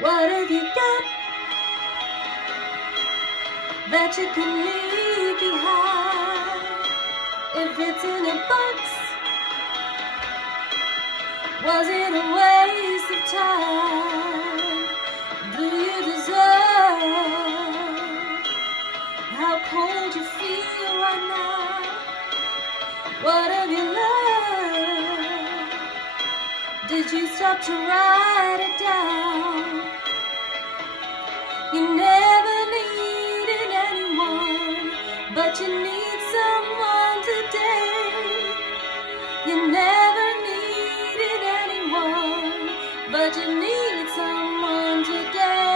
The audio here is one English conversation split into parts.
What have you got that you can leave behind? If it's in a box, was it a waste of time? Do you deserve how cold you feel right now? What have you learned? Did you stop to write it down? You never needed anyone, but you need someone today. You never needed anyone, but you need someone today.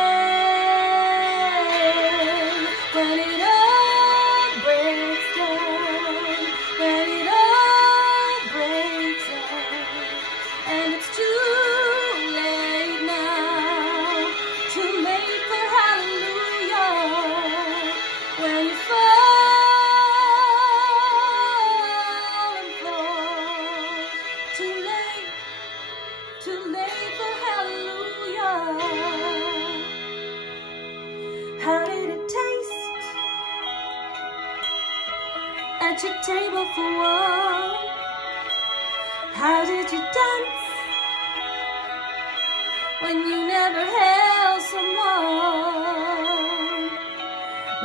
When it all breaks down, when it all breaks down, and it's too late now, too late for hallelujah. When you fall and fall, too late for hallelujah. How did it taste at your table for one? How did you dance when you never held someone?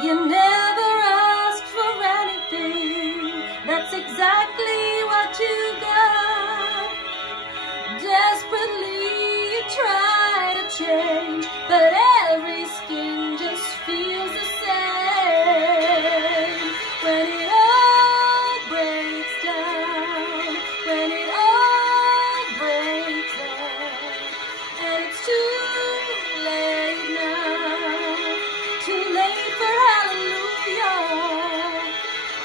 You never asked for anything, that's exactly what you got. Desperately you try to change, but every skin just feels the same. When it all breaks down, when it all breaks down, and it's too late now, too late for hallelujah.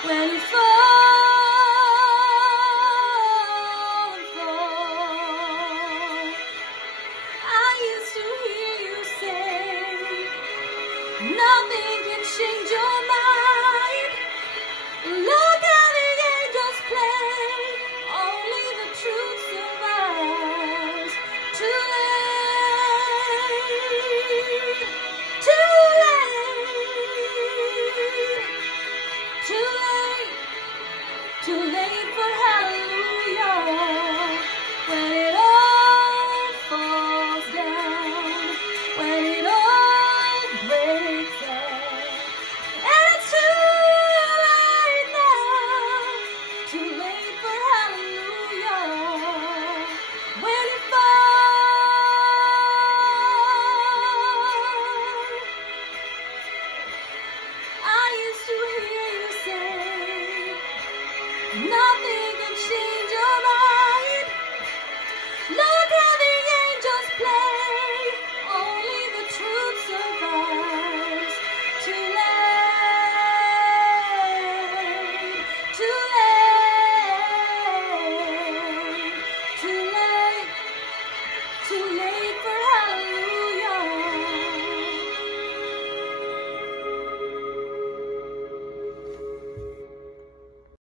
When you fall and fall, I used to hear you say, nothing can change your mind. Look how the angels play, only the truth survives. Too late, too late, too late, too late for hallelujah.